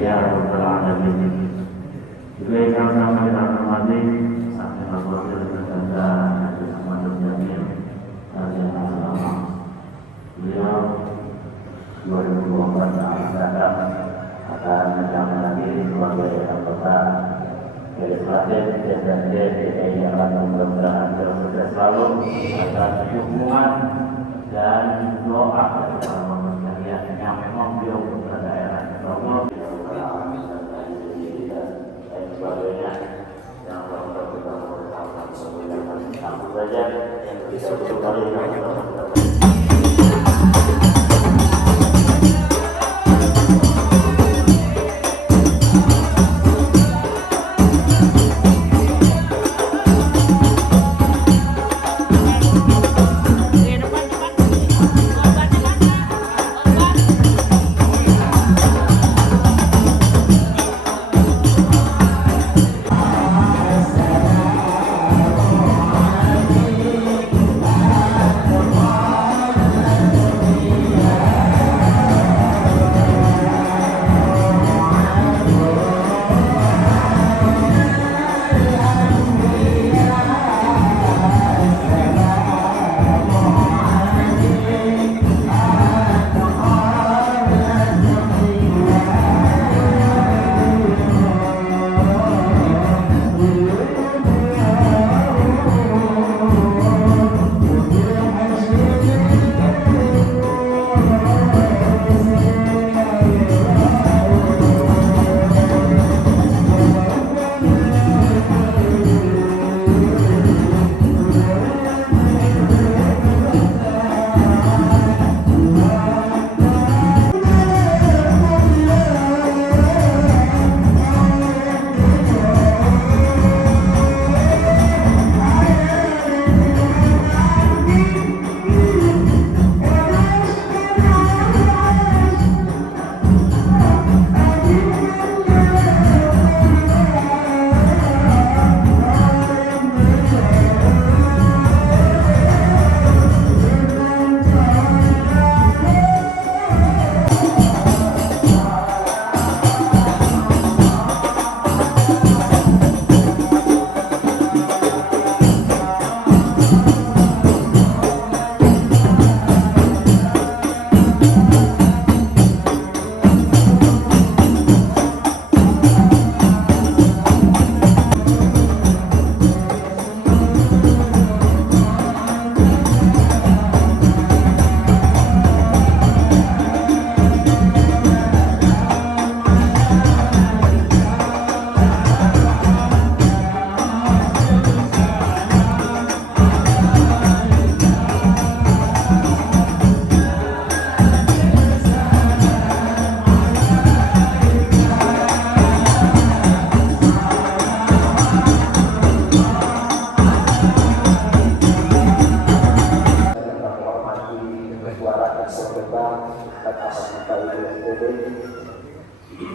Ya Rabbal Alamin. Juga yang sama kita hormati sampai Rabbul Berkata Nabi Muhammad Jamil Rasulullah. Beliau 2024 akan menjalankan lagi sebagai anggota legislatif DPRD DKI Jakarta. Mudah-mudahan sukses selalu atas dukungan dan doa dari para pemimpin yang memang beliau putra daerah. Allah dan sebagainya yang kita bersama saja yang bisa berkali-kali.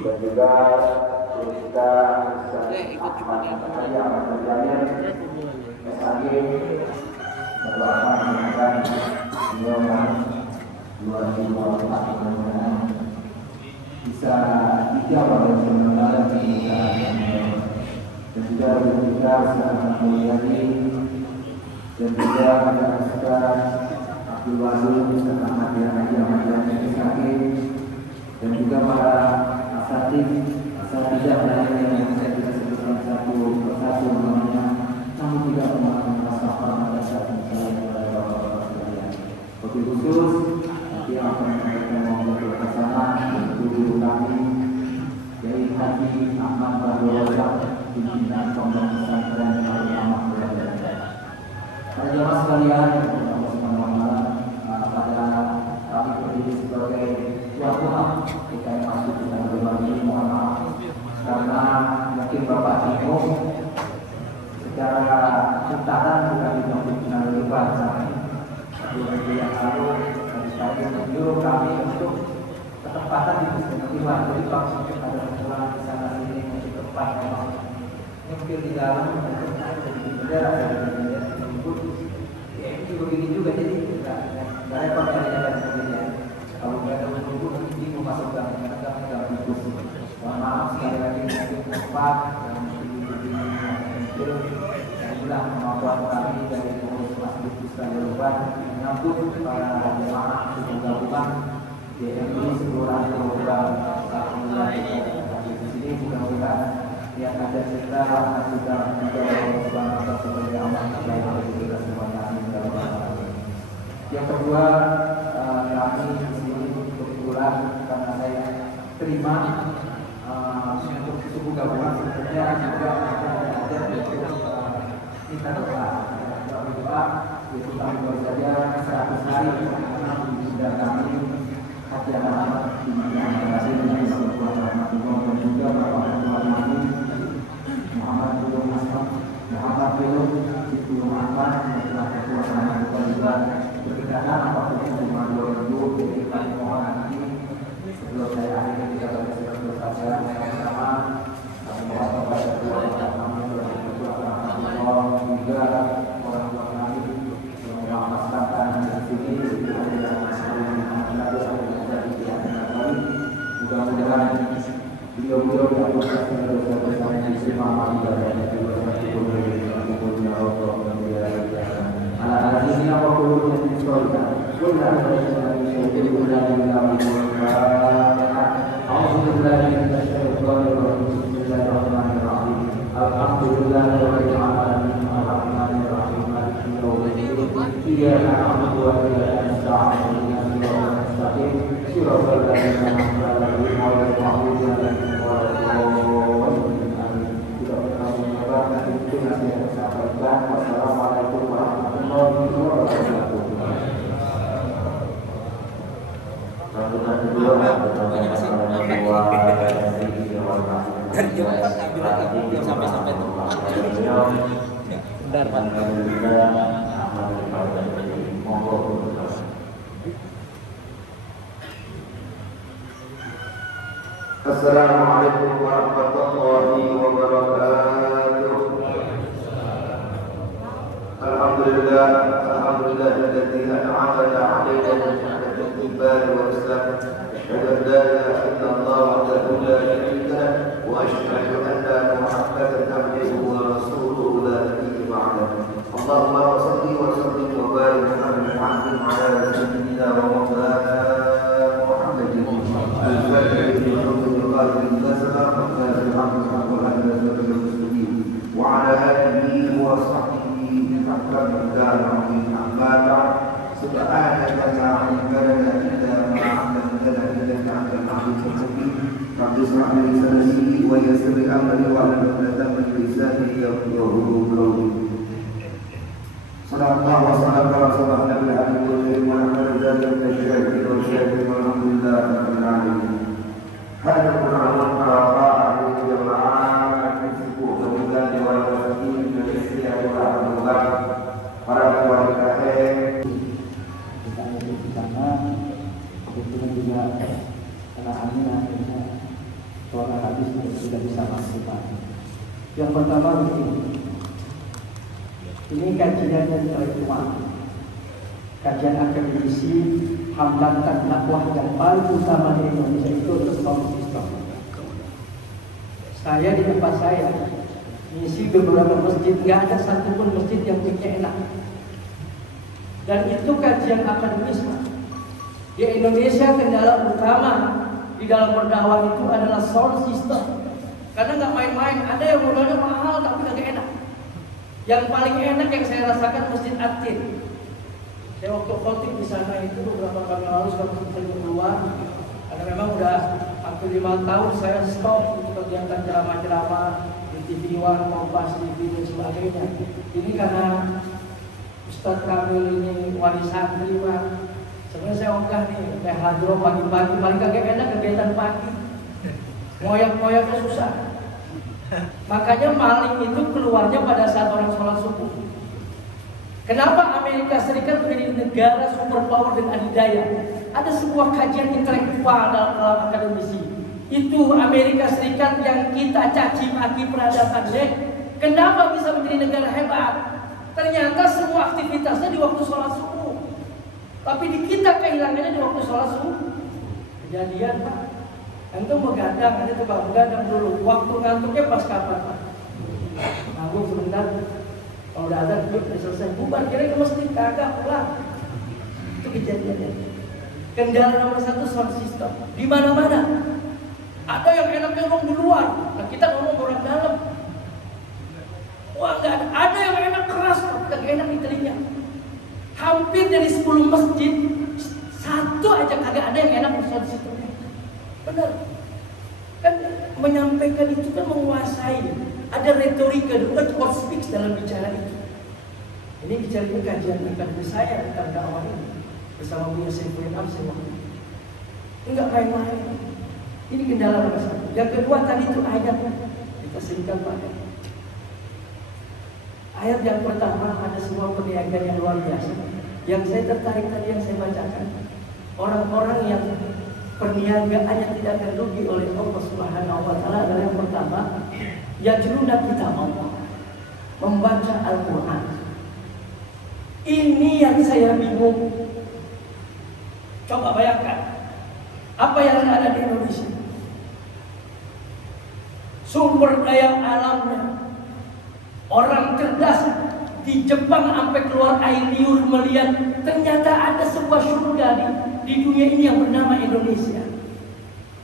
dan juga kita ikut cuma yang SAG berdoa mengingatkan 2024 bisa dijawab oleh sementara dan juga kita sangat mulyani dan juga kita Abdul Wahid serta Ahmadiyah SAG dan juga para asatidah lainnya yang saya tidak sebutkan satu persatu namanya, namun tidak memakan masalah pada saat saya kepada bapak-bapak sekalian. Lebih khusus nanti akan kita ngobrol bersama dengan guru kami Kiai Haji Ahmad Bahrul pimpinan Pondok Pesantren Al Amanah Belajar. Para jemaah sekalian, pada kami berdiri sebagai tuan rumah kita yang masuk dengan berbagi mohon maaf karena mungkin Bapak Timo secara ciptaan sudah dilakukan lupa satu minggu yang lalu dari saya menunjuk kami untuk ketepatan di Istimewa. Jadi maksud ada pulang di sana sini untuk tepat memang mungkin di dalam untuk jadi bendera dari menyebut ya itu begini juga jadi nggak repot dari kalau nggak ada menunggu nanti memasukkan karena tempat yang mungkin inilah kemampuan kami dari pengurus Masjid Istiqlal menyambut para jemaah suku gabungan DMI seluruh program alhamdulillah di sini mudah-mudahan yang ada kita juga menjadi sebagai amal kebaikan bagi kita semuanya. Yang kedua, kami di sini kebetulan karena saya terima untuk suku gabungan sebenarnya juga ada kita doa itu kami baru saja 100 hari karena sudah kami hati anak-anak di Indonesia dengan sebuah rahmatullah dan juga Bapak Ketua Mani Muhammad Belum Aslam Muhammad Belum Situ Muhammad Ketua Rahmatullah juga berkaitan apapun yang dimandul jadi kami mohon nanti sebelum saya akhirnya kita berdoa saja sama-sama kami mohon kepada Ketua kami Ketua Rahmatullah juga orang tua kami yang memaksakan di sini mudah-mudahan beliau-beliau yang berkata dosa-dosa yang diterima ibadahnya juga kumpulnya Allah ala ini apa perlu yang disorga sunnah dari syaitan bulan yang kami Bismillahirrahmanirrahim Alhamdulillahirabbil alamin arrahmanirrahim maliki yaumiddin iyyaka na'budu wa iyyaka nasta'in ihdinas mustaqim siratal ladzina an'amta 'alaihim ghairil maghdubi 'alaihim waladdallin. Wassalamualaikum warahmatullahi wabarakatuh. Sampai Assalamualaikum warahmatullahi wabarakatuh. Alhamdulillah alladzi an'amana 'alaina bi ni'matil iman wal islam. Asyhadu an la ilaha illallah wahdahu la syarika lahu wa asyhadu anna Muhammadan abduhu wa rasuluhu la nabiyya ba'dahu. Allahumma shalli wa sallim wa barik 'ala sayyidina wa maulana Muhammadin al-fatih وعلى آله وصحبه حق العظيم أما بعد سبحانك لا علم لنا إلا ما علمتنا إنك أنت العليم الحكيم رب اشرح لي صدري ويسر لي أمري واحلل عقدة من لساني يفقهوا قولي. صلى الله وسلم على رسول الله ونحن ذلك الشاكر والشاكر والحمد لله رب العالمين. هذا القرآن قراءة الجماعة الحزب kemudian Dewan Masjid Indonesia Alhamdulillah para keluarga kita ada di sana kebetulan juga karena angin akhirnya suara habis tidak bisa maksimal. Yang pertama ini kajian dan intelektual, kajian akademisi hambatan dakwah yang paling utama di Indonesia itu adalah sound system. Saya di tempat saya mengisi beberapa masjid, nggak ada satupun masjid yang punya enak. Dan itu kajian akademis. Di Indonesia kendala utama di dalam berdakwah itu adalah sound system. Karena nggak main-main, ada yang modalnya mahal tapi nggak enak. Yang paling enak yang saya rasakan Masjid Atin. Saya waktu khotib di sana itu beberapa kali lalu sudah keluar, karena memang udah hampir 5 tahun saya stop untuk kegiatan ceramah-ceramah di TV One, Kompas TV dan sebagainya. Ini karena Ustadz Kamil ini wali santri Pak. Sebenarnya saya ogah nih, kayak hadroh pagi-pagi, paling kagak enak kegiatan pagi. Ngoyak-ngoyaknya susah. Makanya maling itu keluarnya pada saat orang sholat subuh. Kenapa Amerika Serikat menjadi negara superpower dan adidaya? Ada sebuah kajian intelektual dalam akademisi. Itu Amerika Serikat yang kita caci maki peradaban deh. Kenapa bisa menjadi negara hebat? Ternyata semua aktivitasnya di waktu sholat subuh. Tapi di kita kehilangannya di waktu sholat subuh. Kejadian Pak. Antum begadang, ada tukang begadang dulu. Waktu ngantuknya pas kapan? Ngantuk sebentar. Kalau udah ada, udah selesai bubar. Kira ke masjid kagak pulang. Itu kejadiannya. Kendala nomor satu sound system. Di mana-mana ada yang enaknya ngomong di luar. Nah kita ngomong orang dalam. Wah enggak ada. Ada yang enak keras, tapi enggak enak di telinga. Hampir dari 10 masjid, satu aja kagak ada yang enak sound systemnya. Benar. Kan menyampaikan itu kan menguasai. Ada retorika, the word of speech dalam bicara itu. Ini bicara kajian akademi saya tentang dakwah ini bersama Buya Saiful Amsel. Enggak main-main. Ini kendala nomor satu. Yang kedua tadi itu ayat. Kita singkat pakai. Ayat yang pertama ada sebuah perniagaan yang luar biasa. Yang saya tertarik tadi yang saya bacakan. Orang-orang yang perniagaannya tidak akan rugi oleh Allah Subhanahu wa taala adalah yang pertama, yajluna kitab Allah, membaca Al-Qur'an. Ini yang saya bingung. Coba bayangkan apa yang ada di Indonesia. Sumber daya alamnya, orang cerdas di Jepang sampai keluar air liur melihat ternyata ada sebuah surga di dunia ini yang bernama Indonesia.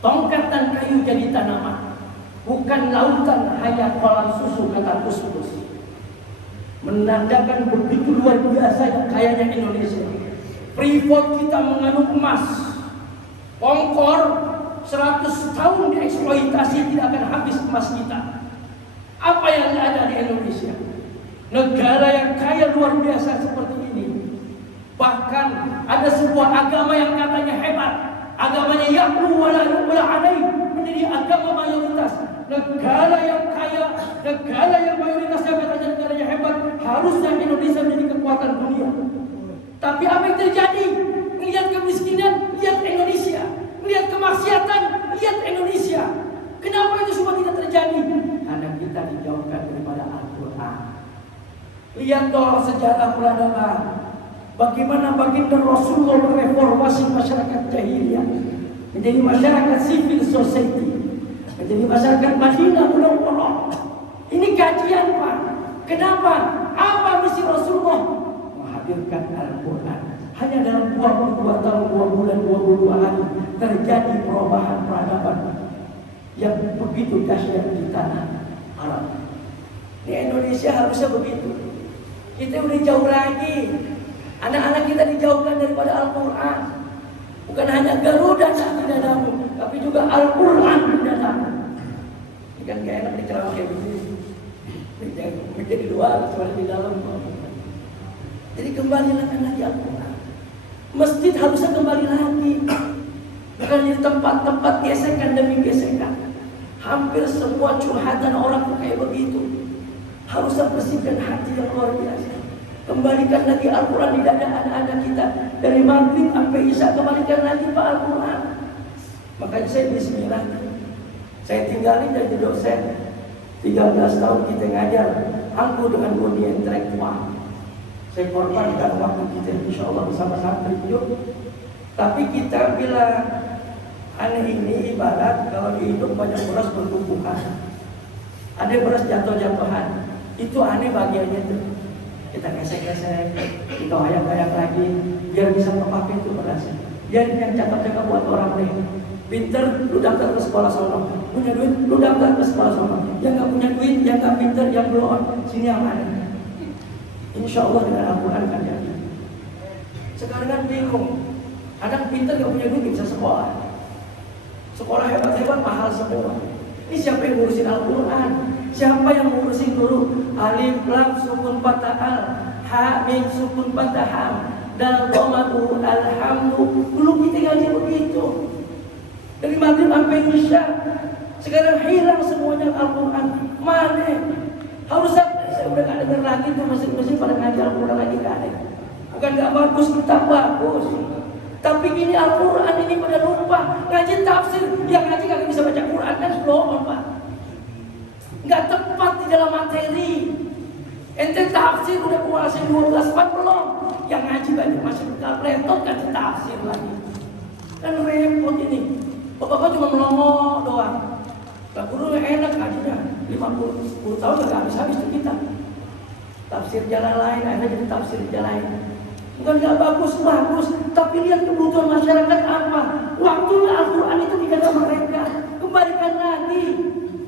Tongkat dan kayu jadi tanaman, bukan lautan hanya kolam susu kata Kuskus. Menandakan begitu luar biasa kayanya Indonesia. Freeport kita mengandung emas. Kongkor 100 tahun dieksploitasi tidak akan habis emas kita. Apa yang ada di Indonesia? Negara yang kaya luar biasa seperti ini. Bahkan ada sebuah agama yang katanya hebat. Agamanya ya'lu wa la yu'la alaih, menjadi agama mayoritas. Negara yang kaya, negara yang mayoritasnya katanya negaranya hebat, harusnya Indonesia menjadi kekuatan dunia. Tapi apa yang terjadi? Lihat kemiskinan, lihat Indonesia. Lihat kemaksiatan, lihat Indonesia. Kenapa itu semua tidak terjadi? Karena kita dijauhkan daripada Al-Quran. Lihat toh sejarah peradaban. Bagaimana baginda Rasulullah mereformasi masyarakat jahiliyah menjadi masyarakat civil society, menjadi masyarakat Madinah Munawwarah. Ini kajian Pak. Kenapa? Apa misi Rasulullah? Menghadirkan Al-Quran. Hanya dalam 22 tahun, 2 bulan, 22 hari terjadi perubahan peradaban yang begitu dahsyat di tanah Arab. Di Indonesia harusnya begitu. Kita udah jauh lagi. Anak-anak kita dijauhkan daripada Al-Quran. Bukan hanya Garuda di dadamu, tapi juga Al-Quran di dadamu. Ini kan gak enak diceramah kayak begini. Menjadi luar, suara di dalam. Jadi kembalilah lagi Al-Quran. Masjid harusnya kembali lagi. Bukan di tempat-tempat gesekan demi gesekan. Hampir semua curhatan orang kayak begitu. Harusnya bersihkan hati yang luar biasa. Kembalikan lagi Al-Quran di dada anak-anak kita. Dari maghrib sampai isya kembalikan lagi Pak Al-Quran. Makanya saya bismillah. Saya tinggalin jadi dosen 13 tahun kita ngajar. Aku dengan bodi intelektual. Saya korbankan waktu kita insya Allah bersama santri yuk. Tapi kita bila aneh ini ibarat kalau dihidup banyak beras bertumpukan. Ada beras jatuh-jatuhan. Itu aneh bagiannya tuh. Kita gesek-gesek, kita ayak-ayak lagi, biar bisa terpakai itu berasnya. Biar yang cakap-cakap buat orang lain. Pinter, lu daftar ke sekolah sono. Punya duit, lu daftar ke sekolah sono. Yang gak punya duit, yang gak pinter, yang blow on, sini yang ada. Insya Allah dengan Al-Quran kan jadi. Sekarang kan bingung. Anak pinter gak punya duit bisa sekolah. Sekolah hebat-hebat mahal semua. Ini siapa yang ngurusin Al-Quran? Siapa yang ngurusin dulu? Alif lam sukun fathah al, ha mim sukun fathah ham, dal dhamatu alhamdu. Dulu kita ngaji begitu. Dari maghrib sampai isya. Sekarang hilang semuanya Al-Quran. Mana? Harusnya saya udah gak dengar lagi tuh mesin-mesin pada ngaji Al-Quran lagi gak ada. Bukan gak bagus, tetap bagus. Tapi gini Al-Quran ini pada lupa. Ngaji tafsir, yang ngaji kagak bisa baca Quran kan slow Pak. Gak tepat di dalam materi. Ente tafsir udah kuasai 12 part belum? Yang ngaji banyak masih bekal letot kan tafsir lagi. Kan repot ini. Bapak cuma melongo doang. Pak guru enak ngajinya, 50 tahun nggak habis-habis tuh kita. Tafsir jalan lain, akhirnya jadi tafsir jalan lain. Bukan nggak bagus, tapi lihat kebutuhan masyarakat apa. Waktunya Al-Quran itu dikatakan mereka, kembalikan lagi.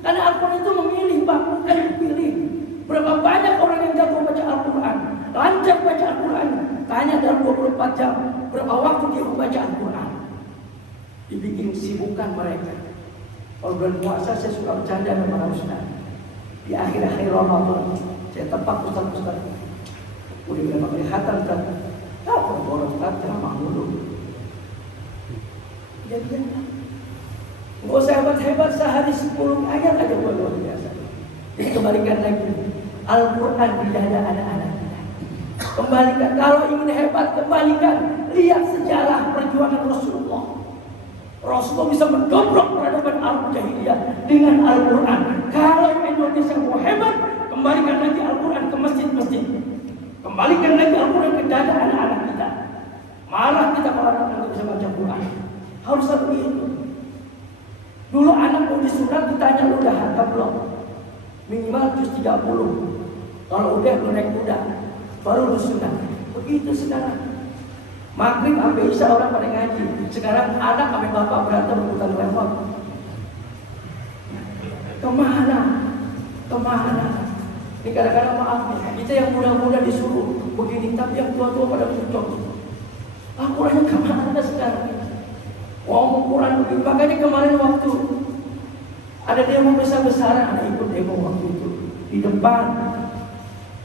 Karena Al-Quran itu memilih, Pak, bukan dipilih. Berapa banyak orang yang jago baca Al-Quran, lancar baca Al-Quran. Tanya dalam 24 jam, berapa waktu dia membaca Al-Quran. Dibikin sibukan mereka. Kalau bulan puasa saya suka bercanda dengan para ustaz. Di akhir-akhir Ramadan, saya tempat ustaz-ustaz. Udah berapa kali khatam kan? Tahu orang ustaz ceramah dulu. Jadi nggak usah hebat-hebat, sehari 10 ayat aja buat luar biasa. Jadi kembalikan lagi Al-Quran di dada anak-anak kita. Kembalikan, kalau ingin hebat kembalikan. Lihat sejarah perjuangan Rasulullah. Rasulullah bisa mendobrak peradaban Arab jahiliyah dengan Al-Quran. Kalau Indonesia mau hebat, kembalikan lagi Al-Quran ke masjid-masjid. Kembalikan lagi Al-Quran ke dada anak-anak kita. Malah kita kalau anak-anak bisa baca Quran. Harus seperti itu. Dulu anak mau disunat ditanya, lu udah hafal belum? Minimal juz 30. Kalau udah lu naik kuda, baru lu sunat. Begitu sekarang. Maghrib sampai isya orang pada ngaji. Sekarang anak sampai bapak berantem rebutan remote. Kemana? Ini kadang-kadang maaf nih, kita yang muda-muda disuruh begini, tapi yang tua-tua pada muncul. Al-Qurannya kemana sekarang? Ngomong Quran begini. Makanya kemarin waktu ada demo besar-besaran, ada ikut demo waktu itu di depan.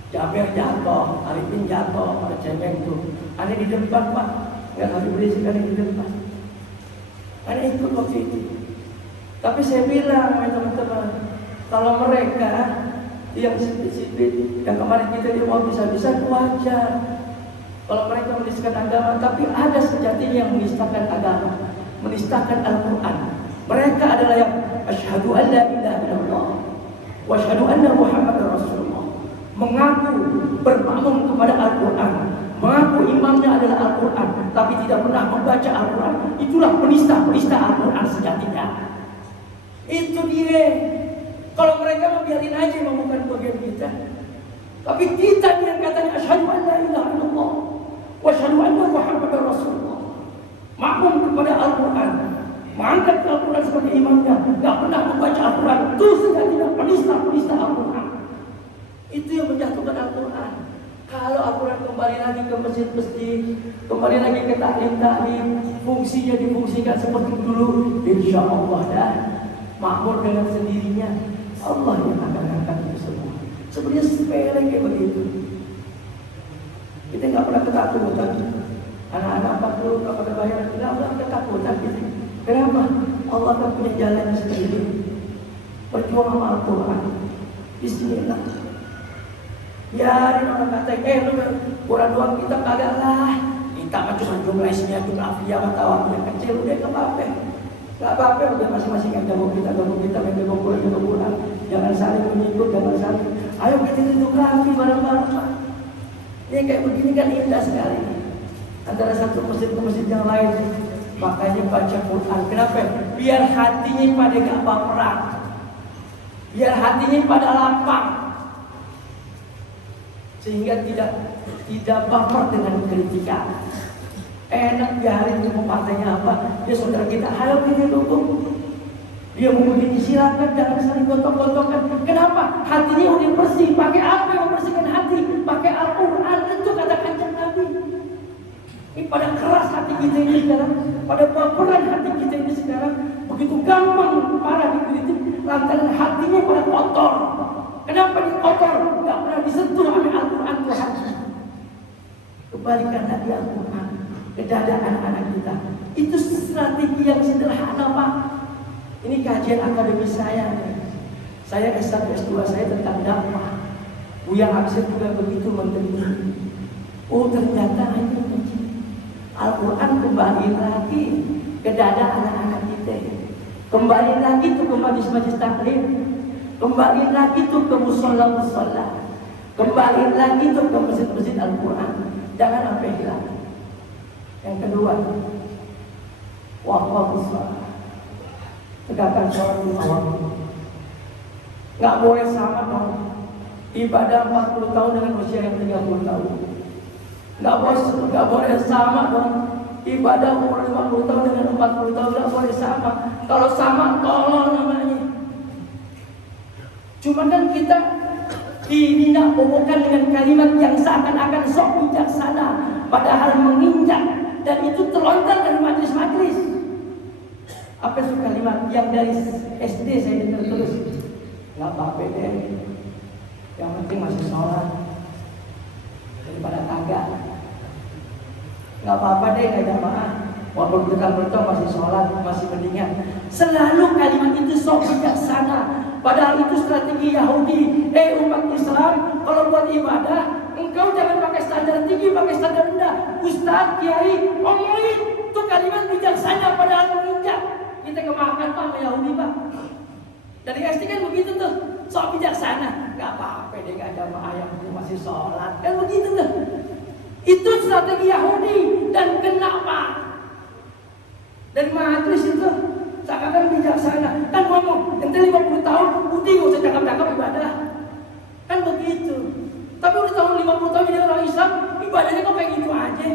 Jaber jatuh, Arifin jatuh, pada cemeng tuh. Ada di depan, Pak. Nggak habis berisik, ada di depan. Ada ikut waktu itu. Tapi saya bilang sama teman-teman, kalau mereka yang disiplin, yang kemarin kita dia mau bisa-bisa wajar. Kalau mereka menistakan agama, tapi ada sejatinya yang menistakan agama, menistakan Al-Quran. Mereka adalah yang asyhadu an la ilaha illallah wa asyhadu anna Muhammadar Rasulullah. Mengaku bermakmum kepada Al-Quran, mengaku imamnya adalah Al-Quran, tapi tidak pernah membaca Al-Quran. Itulah penista Al-Quran sejatinya. Itu dia. Kalau mereka membiarin aja bukan bagian kita. Tapi kita yang katanya asyhadu an la ilaha illallah wa asyhadu anna Muhammadar Rasulullah, makmum kepada Al-Quran, mengangkat Al-Quran sebagai imamnya, tidak pernah membaca Al-Quran, itu sejatinya penista Al-Quran. Itu yang menjatuhkan Al-Quran. Kalau Al-Quran kembali lagi ke masjid-masjid, kembali lagi ke taklim, fungsinya difungsikan seperti dulu, insya Allah dah makmur dengan sendirinya. Allah yang akan angkat itu semua. Sebenarnya sepele kayak begitu. Kita nggak pernah ketakutan. Anak-anak 40 nggak pada bayar, nggak pernah ketakutan gitu. Kenapa? Allah kan punya jalan sendiri. Perjuangan Al-Quran. Bismillah. Biarin orang kata, lu Quran doang kita kagak lah. Kita mah cuma jumlah ismiyah, jumlah afiyah, matawat yang kecil, udah gak apa-apa, udah masing-masing yang jago kita, yang jago Quran. Jangan saling menyebut, jangan saling. Ayo kita hidup lagi bareng-bareng. Ini kayak begini kan indah sekali. Antara satu masjid ke masjid yang lain. Makanya baca Quran. Kenapa? Biar hatinya pada gak baperan. Biar hatinya pada lapang. Sehingga tidak baper dengan kritikan. Enak biarin dia mau partainya apa, dia saudara kita, ayo kita dukung. Dia mau begini silakan, jangan saling gontok-gontokan. Kenapa? Hatinya udah bersih. Pakai apa yang membersihkan hati? Pakai Al-Quran. Itu kata Kanjeng Nabi. Ini pada keras hati kita ini sekarang, pada baperan hati kita ini sekarang, begitu gampang parah dikritik lantaran hatinya pada kotor. Kenapa dia kotor? Tidak pernah disentuh oleh Al-Quran Tuhan. Kembalikan hati Al-Quran ke dada anak-anak kita. Itu strategi yang sederhana, Pak. Ini kajian akademis saya. Saya S1, S2 saya tentang dakwah. Buya Absir juga begitu meneliti. Oh ternyata ini Al-Quran kembali lagi ke dada anak-anak kita. Kembali lagi tuh ke majlis-majlis taklim. Kembali lagi tuh ke musola-musola. Kembali lagi tuh ke masjid-masjid Al-Quran. Jangan sampai hilang. Yang kedua, waqafus shalah. tegakkan sholat lima waktu. Nggak boleh sama dong. Ibadah 40 tahun dengan usia yang 30 tahun. Nggak boleh sama dong. Ibadah umur 50 tahun dengan 40 tahun nggak boleh sama. Kalau sama tolong namanya. Cuman kan kita dinabobokan dengan kalimat yang seakan-akan sok bijaksana, padahal menginjak dan itu terlontar dari majelis-majelis. Apa itu kalimat yang dari SD saya dengar terus? Nggak apa-apa deh, yang penting masih sholat daripada kagak. Nggak apa-apa deh nggak jamaah, walaupun bertahun-tahun masih sholat masih mendingan. Selalu kalimat itu sok bijaksana. Padahal itu strategi Yahudi. Umat Islam, kalau buat ibadah, engkau jangan pakai standar tinggi, pakai standar rendah. Ustaz, kiai, omongin itu kalimat bijaksana padahal menginjak. Kita kemakan Pak sama Yahudi Pak. Dari SD kan begitu tuh, sok bijaksana. Gak apa-apa deh gak jamaah yang masih sholat. Kan begitu tuh. Itu strategi Yahudi dan kenapa? Dari majelis itu seakan-akan bijaksana. Kan ngomong, ente 50 tahun, putih gak usah cakap-cakap ibadah. Kan begitu. Tapi udah tahun 50 tahun jadi orang Islam, ibadahnya kok kayak gitu aja.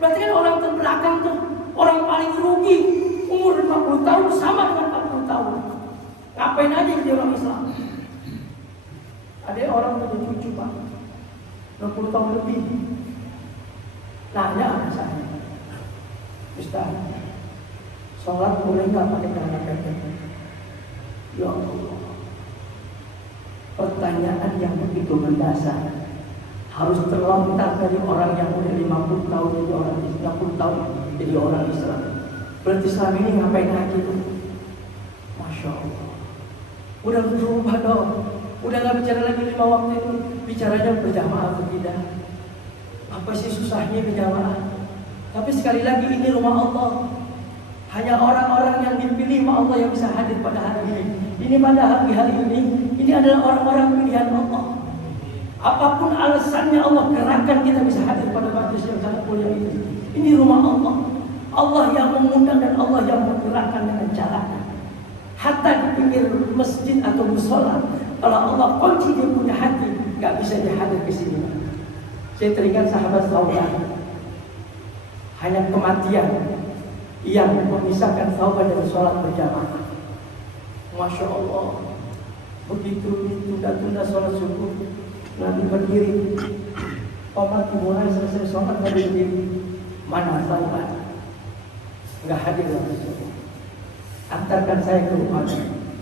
Berarti kan orang terbelakang tuh, orang paling rugi. Umur 50 tahun sama dengan 40 tahun. Ngapain aja jadi orang Islam? Ada orang punya cucu Pak, 20 tahun lebih. Nanya sama saya, Ustaz, sholat boleh nggak pakai celana pendek? Ya Allah, pertanyaan yang begitu mendasar harus terlontar dari orang yang udah 50 tahun jadi orang Islam, 60 tahun jadi orang Islam. Berarti Islam ini ngapain aja tuh? Masya Allah, udah berubah dong. Udah nggak bicara lagi 5 waktu itu, bicaranya berjamaah atau tidak. Apa sih susahnya berjamaah? Tapi sekali lagi ini rumah Allah. Hanya orang-orang yang dipilih sama Allah yang bisa hadir pada hari ini. Ini pada hari ini adalah orang-orang pilihan Allah. Apapun alasannya Allah gerakkan kita bisa hadir pada majelis yang sangat mulia ini. Ini rumah Allah. Allah yang mengundang dan Allah yang menggerakkan dengan caranya. Hatta di pinggir masjid atau musola, kalau Allah kunci dia punya hati, nggak bisa dia hadir ke sini. Saya teringat sahabat Thawban. Hanya kematian yang memisahkan Thawban dari sholat berjamaah. Masya Allah, begitu ditunda-tunda sholat subuh, Nabi berdiri. Qomat dimulai selesai sholat Nabi berdiri. Mana Thawban? Nggak hadir langsung. Antarkan saya ke rumah.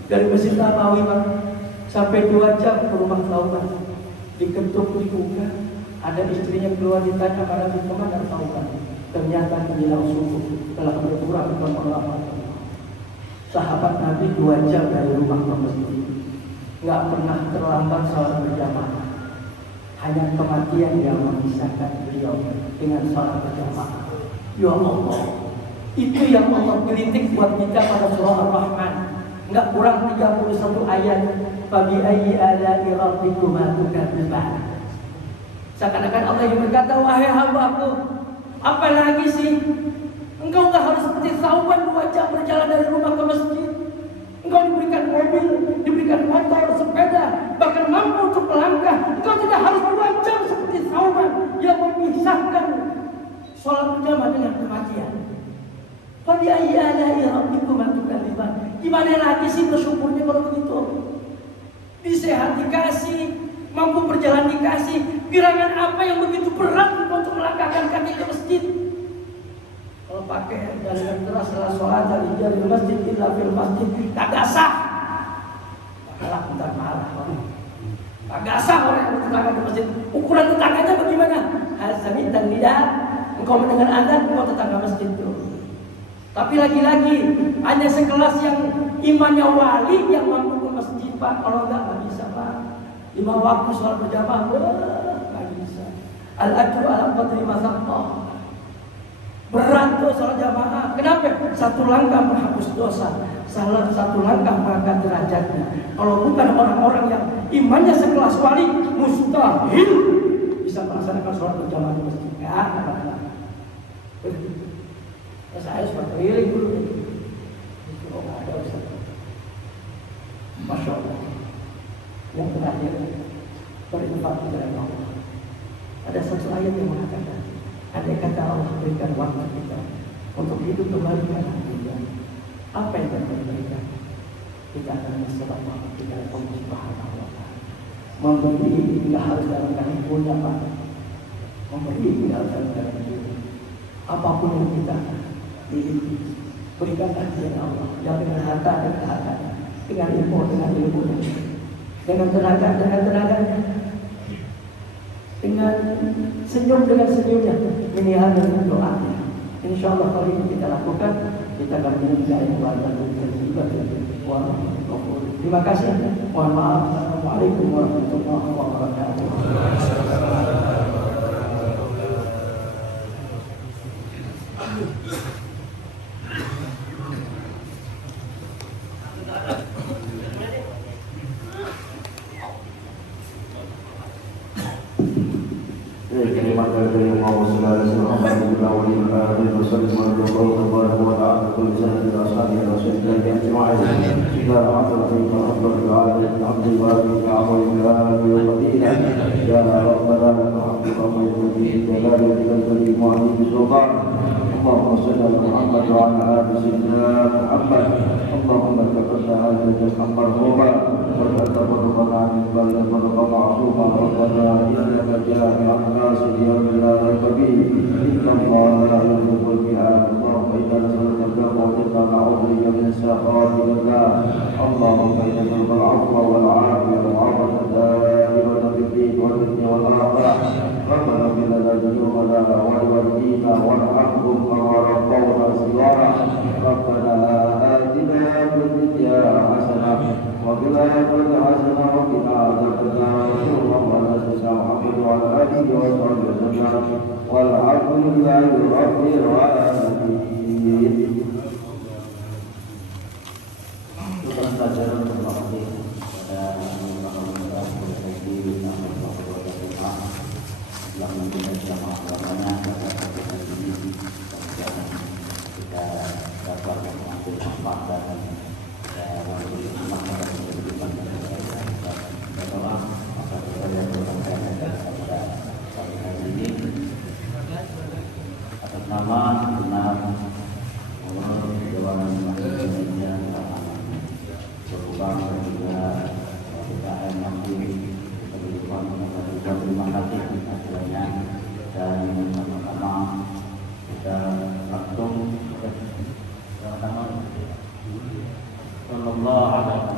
Dari Masjid Nabawi sampai 2 jam ke rumah Thawban. Diketuk, dibuka. Ada istrinya keluar, ditanya pada Nabi kemana Thawban. Ternyata menjelang subuh telah berkurang kepada sahabat Nabi 2 jam dari rumah ke masjid. Nggak pernah terlambat sholat berjamaah. Hanya kematian yang memisahkan beliau dengan sholat berjamaah. Ya Allah, itu yang Allah kritik buat kita pada surah Ar-Rahman. Nggak kurang 31 ayat. Fabi ayyi ala'i rabbikuma tukadziban. Seakan-akan Allah yang berkata, wahai hambaku, apa lagi sih? Engkau nggak harus seperti Thawban 2 jam berjalan dari rumah ke masjid. Engkau diberikan mobil, diberikan motor, sepeda, bahkan mampu untuk melangkah. Engkau tidak harus 2 jam seperti Thawban yang memisahkan sholat berjamaah dengan kematian. Fabi ayyi ala'i rabbikuma tukadziban. Gimana lagi sih bersyukurnya kalau begitu? Disehat dikasih, mampu berjalan dikasih. Gerangan apa yang begitu berat untuk melangkahkan kaki ke masjid? Kalau pakai jalan keras setelah sholat dari jalur masjid illa fil masjid, kagak sah. Malah bentar marah. Kagak sah orang yang bertetangga di masjid. Ukuran tetangganya bagaimana? Hal sami dan tidak. Engkau mendengar azan, engkau tetangga masjid itu. Tapi lagi-lagi hanya sekelas yang imannya wali yang mampu ke masjid Pak. Kalau enggak bisa Pak. 5 waktu sholat berjamaah nggak bisa. Al-ajru ala qadri masaqah. Berat tuh sholat jamaah. Kenapa? 1 langkah menghapus dosa, 1 langkah mengangkat derajatnya. Kalau bukan orang-orang yang imannya sekelas wali, mustahil bisa melaksanakan sholat berjamaah di masjid. Nggak. Saya sempat keliling dulu. Oh nggak ada Ustaz. Masya Allah. Yang terakhir, berinfak kepada Allah. Ada satu ayat yang mengatakan, andai kata Allah berikan waktu kita untuk hidup kembali ke alam dunia, apa yang akan diberikan? Kita akan bersedekah kepada Allah Subhanahu wa Ta'ala. Memberi tidak harus dalam keadaan punya, Pak. Memberi tidak harus dalam keadaan punya. Apapun yang kita miliki, berikanlah kepada Allah. Jangan dengan harta, dengan hartanya, dengan ilmu, dengan tenaganya, dengan senyum, dengan senyumnya, minimal dengan doanya. Insya Allah kalau ini kita lakukan, kita akan menjadi keluarga dan terima kasih. Mohon maaf. Assalamualaikum warahmatullahi wabarakatuh. Terima kasih Allah Subhanahu wa taala wa sallallahu wa ta'ala kulli sahbi wa ashabihi wa sallam ajma'in. Bismillahirrahmanirrahim. Alhamdulillah wa qadila ya rabbana Allahumma salli ala Muhammad wa ala ali sayyidina Muhammad. Allahumma taqabbal hajat al-marhuba wa taqabbal min kulli ma'suma rabbana innaka jami'un nas liyawmin la rayba fihi inna Allaha la yuhibbul mi'ad. Allahumma inna nas'aluka al-huda na'udzu bika min sakhatillah. Allahumma inna nas'aluka al-'afwa wal 'afiyata wal 'afiyata fid-din wal dunya wal akhirah. Rabbana ighfir lana dhunubana wa liwalidina warhamhum kama rabbawna shighara. Rabbana atina fid dunya hasanah wa fil akhirati hasanah wa qina adzabannar. Muhammad wa ala alihi wa sahbihi walhamdulillahi rabbil alamin. Kita belajar untuk berlatih pada yang menjadi jamaah ulamanya kita dapat mengambil manfaat dan berdoa maka kita yang berkaitan pada hari ini atas nama benar Allah Dewan Masjidnya berubah dan juga PKM masih terima kasih akhirnya dan sama-sama kita langsung pertama sallallahu alaihi